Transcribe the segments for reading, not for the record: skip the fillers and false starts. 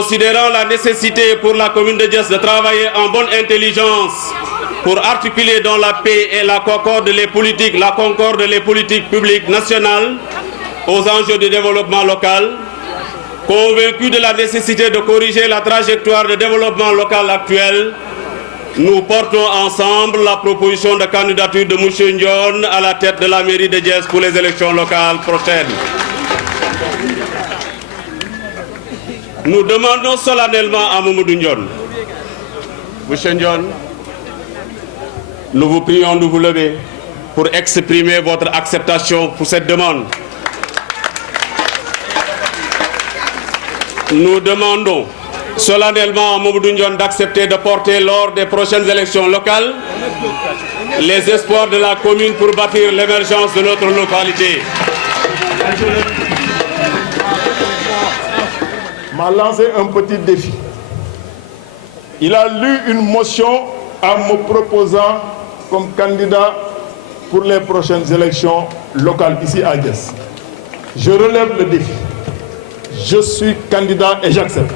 Considérant la nécessité pour la commune de Diass de travailler en bonne intelligence pour articuler dans la paix et la concorde les politiques publiques nationales aux enjeux du développement local, convaincus de la nécessité de corriger la trajectoire de développement local actuelle, nous portons ensemble la proposition de candidature de M. Ndione à la tête de la mairie de Diass pour les élections locales prochaines. Nous demandons solennellement à Mamadou Ndione. M. Ndione, nous vous prions de vous lever pour exprimer votre acceptation pour cette demande. Nous demandons solennellement à Mamadou Ndione d'accepter de porter lors des prochaines élections locales les espoirs de la commune pour bâtir l'émergence de notre localité. M'a lancé un petit défi. Il a lu une motion en me proposant comme candidat pour les prochaines élections locales ici à Diass. Je relève le défi. Je suis candidat et j'accepte.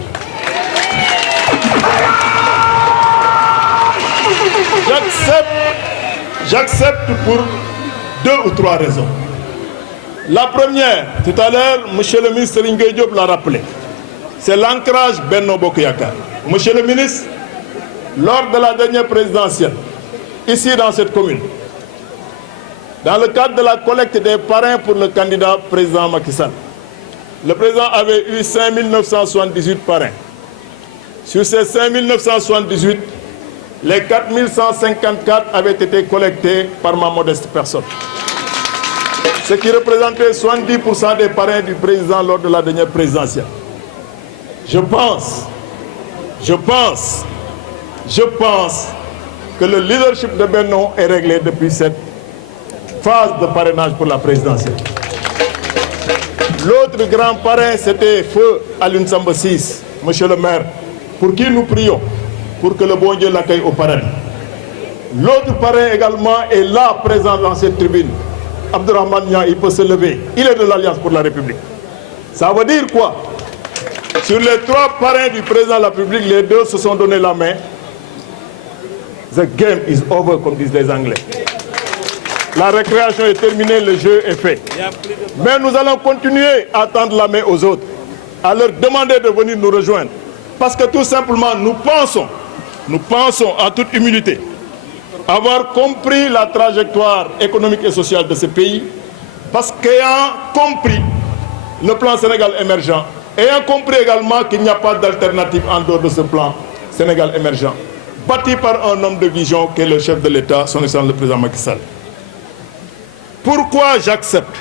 J'accepte pour 2 ou 3 raisons. La première, tout à l'heure, M. le ministre Serigne Gueye Diop l'a rappelé, c'est l'ancrage Benno Bokk Yakaar. Monsieur le ministre, lors de la dernière présidentielle, ici dans cette commune, dans le cadre de la collecte des parrains pour le candidat président Macky Sall, le président avait eu 5 978 parrains. Sur ces 5 978, les 4 154 avaient été collectés par ma modeste personne. Ce qui représentait 70% des parrains du président lors de la dernière présidentielle. Je pense que le leadership de Benno est réglé depuis cette phase de parrainage pour la présidentielle. L'autre grand parrain, c'était Feu Alioune Samba Ciss, monsieur le maire, pour qui nous prions, pour que le bon Dieu l'accueille au paradis. L'autre parrain également est là, présent dans cette tribune. Abdourahmane Niang, il peut se lever. Il est de l'Alliance pour la République. Ça veut dire quoi? Sur les 3 parrains du président de la République, les 2 se sont donné la main. The game is over, comme disent les Anglais. La récréation est terminée, le jeu est fait. Mais nous allons continuer à tendre la main aux autres, à leur demander de venir nous rejoindre. Parce que tout simplement, nous pensons à toute humilité, avoir compris la trajectoire économique et sociale de ce pays, parce qu'ayant compris le plan Sénégal émergent, ayant compris également qu'il n'y a pas d'alternative en dehors de ce plan Sénégal émergent, bâti par un homme de vision qui est le chef de l'État, son excellence le président Macky Sall. Pourquoi j'accepte?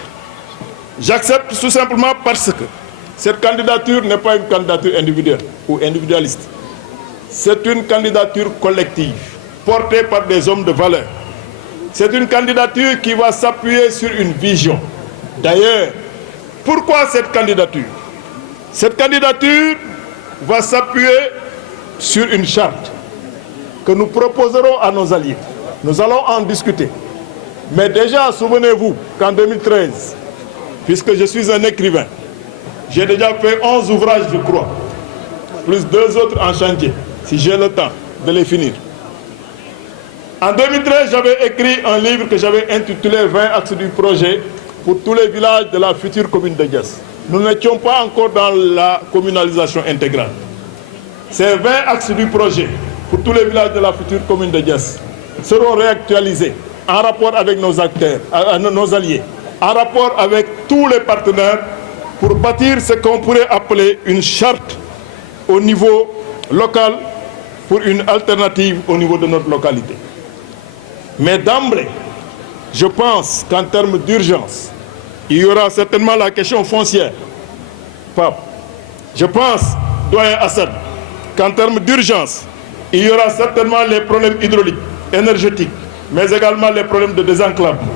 J'accepte tout simplement parce que cette candidature n'est pas une candidature individuelle ou individualiste. C'est une candidature collective, portée par des hommes de valeur. C'est une candidature qui va s'appuyer sur une vision. D'ailleurs, pourquoi cette candidature? Cette candidature va s'appuyer sur une charte que nous proposerons à nos alliés. Nous allons en discuter. Mais déjà, souvenez-vous qu'en 2013, puisque je suis un écrivain, j'ai déjà fait 11 ouvrages, je crois, plus 2 autres en chantier, si j'ai le temps de les finir. En 2013, j'avais écrit un livre que j'avais intitulé 20 axes du projet pour tous les villages de la future commune de Diass. Nous n'étions pas encore dans la communalisation intégrale. Ces 20 axes du projet pour tous les villages de la future commune de Diass seront réactualisés en rapport avec nos acteurs, nos alliés, en rapport avec tous les partenaires pour bâtir ce qu'on pourrait appeler une charte au niveau local pour une alternative au niveau de notre localité. Mais d'emblée, je pense qu'en termes d'urgence, il y aura certainement la question foncière. Pape, je pense, doyen Assad, qu'en termes d'urgence, il y aura certainement les problèmes hydrauliques, énergétiques, mais également les problèmes de désenclavement.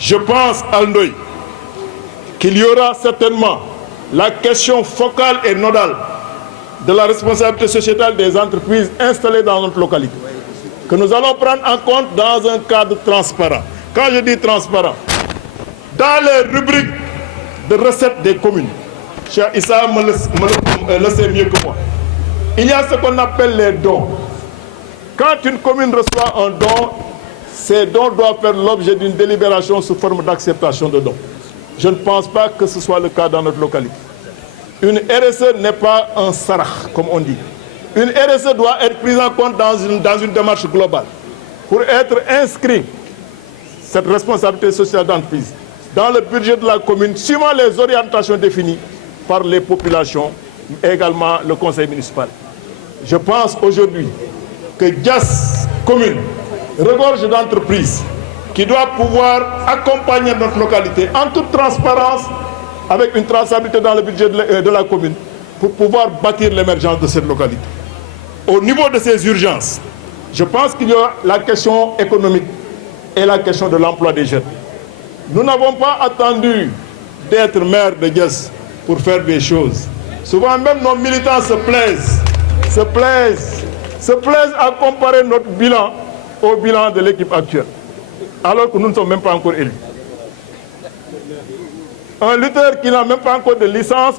Je pense, Alndoy, qu'il y aura certainement la question focale et nodale de la responsabilité sociétale des entreprises installées dans notre localité, que nous allons prendre en compte dans un cadre transparent. Quand je dis transparent, dans les rubriques de recettes des communes, Cheikh Issa le sait mieux que moi. Il y a ce qu'on appelle les dons. Quand une commune reçoit un don, ces dons doivent faire l'objet d'une délibération sous forme d'acceptation de dons. Je ne pense pas que ce soit le cas dans notre localité. Une RSE n'est pas un sarah, comme on dit. Une RSE doit être prise en compte dans une démarche globale. Pour être inscrit, cette responsabilité sociale d'entreprise, dans le budget de la commune, suivant les orientations définies par les populations et également le conseil municipal. Je pense aujourd'hui que Diass commune regorge d'entreprises qui doivent pouvoir accompagner notre localité en toute transparence avec une traçabilité dans le budget de la commune pour pouvoir bâtir l'émergence de cette localité. Au niveau de ces urgences, je pense qu'il y a la question économique et la question de l'emploi des jeunes. Nous n'avons pas attendu d'être maire de Diass pour faire des choses. Souvent même nos militants se plaisent à comparer notre bilan au bilan de l'équipe actuelle, alors que nous ne sommes même pas encore élus. Un lutteur qui n'a même pas encore de licence,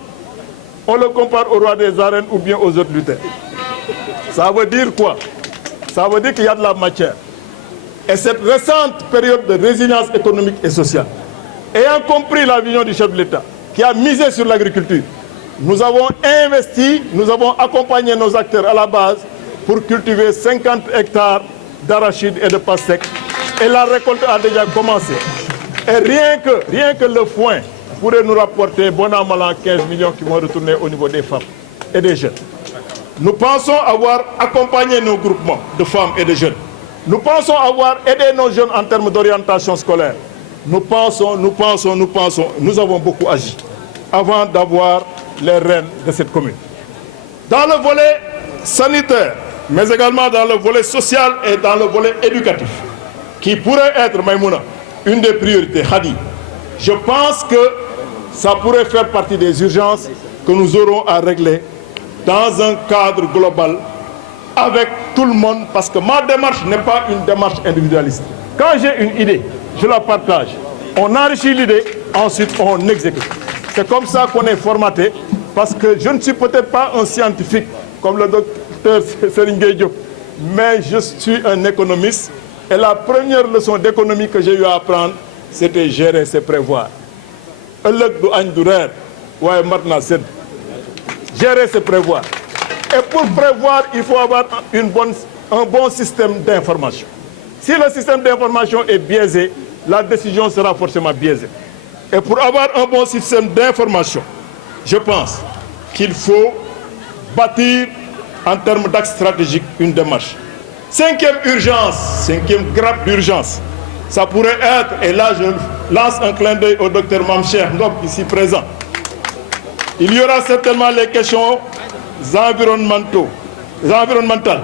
on le compare au roi des arènes ou bien aux autres lutteurs. Ça veut dire quoi? Ça veut dire qu'il y a de la matière. Et cette récente période de résilience économique et sociale, ayant compris la vision du chef de l'État, qui a misé sur l'agriculture, nous avons investi, nous avons accompagné nos acteurs à la base pour cultiver 50 hectares d'arachides et de pastèques. Et la récolte a déjà commencé. Et rien que le foin pourrait nous rapporter, bon an, mal an, 15 millions qui vont retourner au niveau des femmes et des jeunes. Nous pensons avoir accompagné nos groupements de femmes et de jeunes. Nous pensons avoir aidé nos jeunes en termes d'orientation scolaire. Nous avons beaucoup agi avant d'avoir les rênes de cette commune. Dans le volet sanitaire, mais également dans le volet social et dans le volet éducatif, qui pourrait être, Maïmouna, une des priorités, Khadi. Je pense que ça pourrait faire partie des urgences que nous aurons à régler dans un cadre global avec tout le monde, parce que ma démarche n'est pas une démarche individualiste. Quand j'ai une idée, je la partage. On enrichit l'idée, ensuite on exécute. C'est comme ça qu'on est formaté, parce que je ne suis peut-être pas un scientifique comme le docteur Serigne Gueye Diop, mais je suis un économiste. Et la première leçon d'économie que j'ai eu à apprendre, c'était gérer, c'est prévoir. Gérer, c'est prévoir. Et pour prévoir, il faut avoir un bon système d'information. Si le système d'information est biaisé, la décision sera forcément biaisée. Et pour avoir un bon système d'information, je pense qu'il faut bâtir en termes d'axe stratégique une démarche. Cinquième grappe d'urgence, ça pourrait être, et là je lance un clin d'œil au docteur Mamcher Ngom ici présent, il y aura certainement les questions environnementales.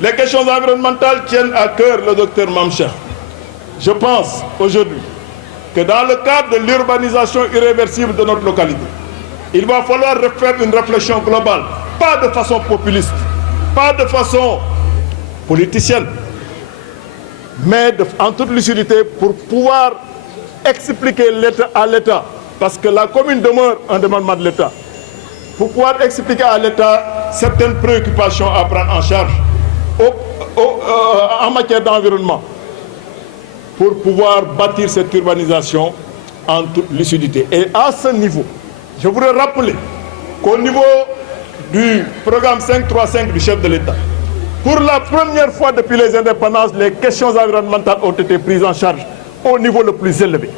Les questions environnementales tiennent à cœur le docteur Mamcher. Je pense aujourd'hui que dans le cadre de l'urbanisation irréversible de notre localité, il va falloir faire une réflexion globale, pas de façon populiste, pas de façon politicienne, mais en toute lucidité pour pouvoir expliquer à l'État, parce que la commune demeure un demandement de l'État, pour pouvoir expliquer à l'État certaines préoccupations à prendre en charge en matière d'environnement, pour pouvoir bâtir cette urbanisation en toute lucidité. Et à ce niveau, je voudrais rappeler qu'au niveau du programme 535 du chef de l'État, pour la première fois depuis les indépendances, les questions environnementales ont été prises en charge au niveau le plus élevé.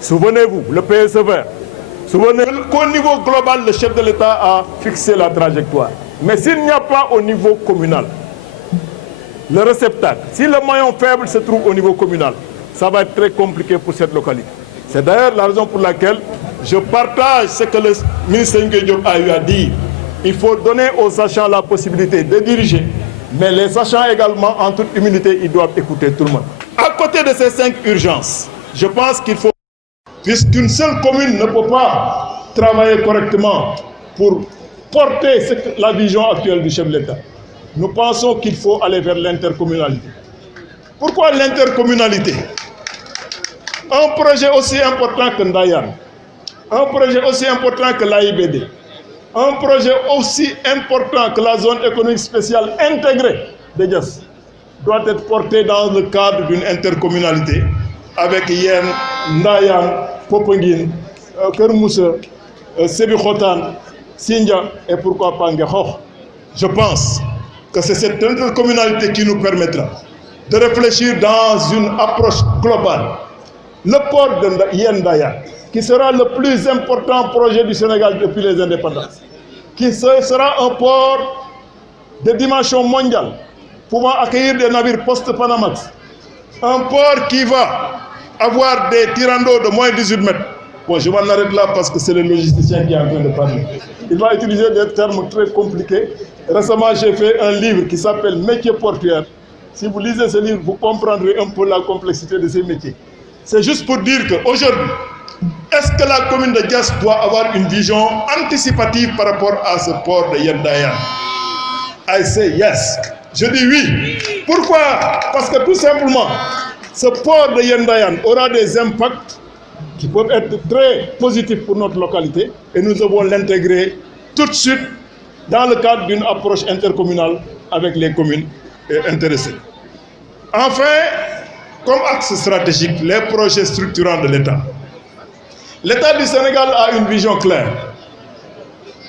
Souvenez-vous, le PSE vert. Souvenez-vous qu'au niveau global, le chef de l'État a fixé la trajectoire. Mais s'il n'y a pas au niveau communal, le réceptacle, si le maillon faible se trouve au niveau communal, ça va être très compliqué pour cette localité. C'est d'ailleurs la raison pour laquelle je partage ce que le ministre Ndiaye Diop a eu à dire. Il faut donner aux sachants la possibilité de diriger, mais les sachants également, en toute humilité, ils doivent écouter tout le monde. À côté de ces 5 urgences, je pense qu'il faut, puisqu'une seule commune ne peut pas travailler correctement pour porter la vision actuelle du chef de l'État, nous pensons qu'il faut aller vers l'intercommunalité. Pourquoi l'intercommunalité? Un projet aussi important que Ndayan, un projet aussi important que l'AIBD, un projet aussi important que la zone économique spéciale intégrée de Diass doit être porté dans le cadre d'une intercommunalité avec Yen, Ndayan, Popenguine, Kermousse, Sébikotane, Sindia et pourquoi pas Ngekhoch. Je pense que c'est cette intercommunalité qui nous permettra de réfléchir dans une approche globale. Le port de Yen Ndayan, qui sera le plus important projet du Sénégal depuis les indépendances, qui sera un port de dimension mondiale, pouvant accueillir des navires post-Panamax, un port qui va avoir des tirandos de moins de 18 mètres. Bon, je m'en arrête là parce que c'est le logisticien qui est en train de parler. Il va utiliser des termes très compliqués. Récemment, j'ai fait un livre qui s'appelle Métiers portuaires. Si vous lisez ce livre, vous comprendrez un peu la complexité de ces métiers. C'est juste pour dire qu'aujourd'hui, est-ce que la commune de Diass doit avoir une vision anticipative par rapport à ce port de Yen Ndayan? I say yes. Je dis oui. Pourquoi? Parce que tout simplement, ce port de Yen Ndayan aura des impacts qui peuvent être très positifs pour notre localité et nous devons l'intégrer tout de suite dans le cadre d'une approche intercommunale avec les communes intéressées. Enfin, comme axe stratégique, les projets structurants de l'État. L'État du Sénégal a une vision claire.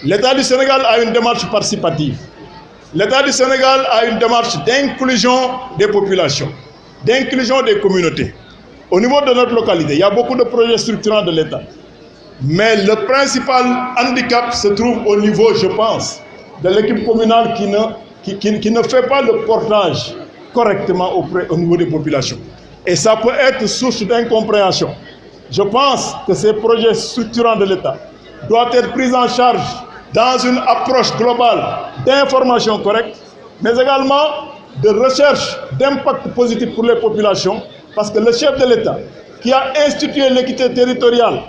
L'État du Sénégal a une démarche participative. L'État du Sénégal a une démarche d'inclusion des populations, d'inclusion des communautés. Au niveau de notre localité, il y a beaucoup de projets structurants de l'État. Mais le principal handicap se trouve au niveau, je pense, de l'équipe communale qui ne fait pas le portage correctement au niveau des populations. Et ça peut être source d'incompréhension. Je pense que ces projets structurants de l'État doivent être pris en charge dans une approche globale d'information correcte, mais également de recherche d'impact positif pour les populations, parce que le chef de l'État, qui a institué l'équité territoriale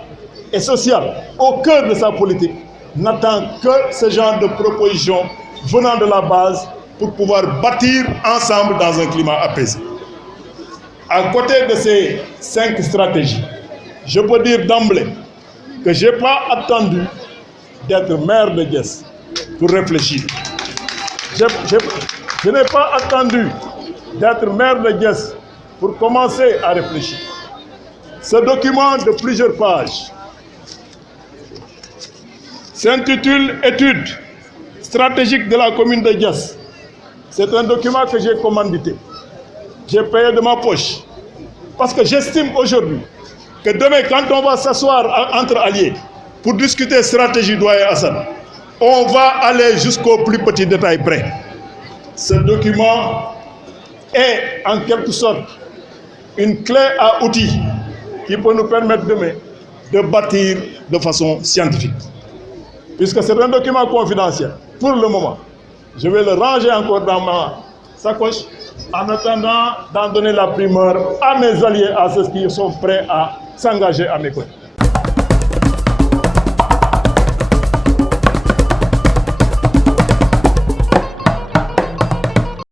et sociale au cœur de sa politique, n'attend que ce genre de propositions venant de la base pour pouvoir bâtir ensemble dans un climat apaisé. À côté de ces 5 stratégies, je peux dire d'emblée que je n'ai pas attendu d'être maire de Diass pour réfléchir. Je n'ai pas attendu d'être maire de Diass pour commencer à réfléchir. Ce document de plusieurs pages s'intitule « Études stratégiques de la commune de Diass ». C'est un document que j'ai commandité. J'ai payé de ma poche. Parce que j'estime aujourd'hui que demain, quand on va s'asseoir entre alliés pour discuter stratégie doyen Hassan, on va aller jusqu'au plus petit détail près. Ce document est en quelque sorte une clé à outils qui peut nous permettre demain de bâtir de façon scientifique. Puisque c'est un document confidentiel, pour le moment, je vais le ranger encore dans ma sacoche en attendant d'en donner la primeur à mes alliés, à ceux qui sont prêts à s'engager à mes côtés.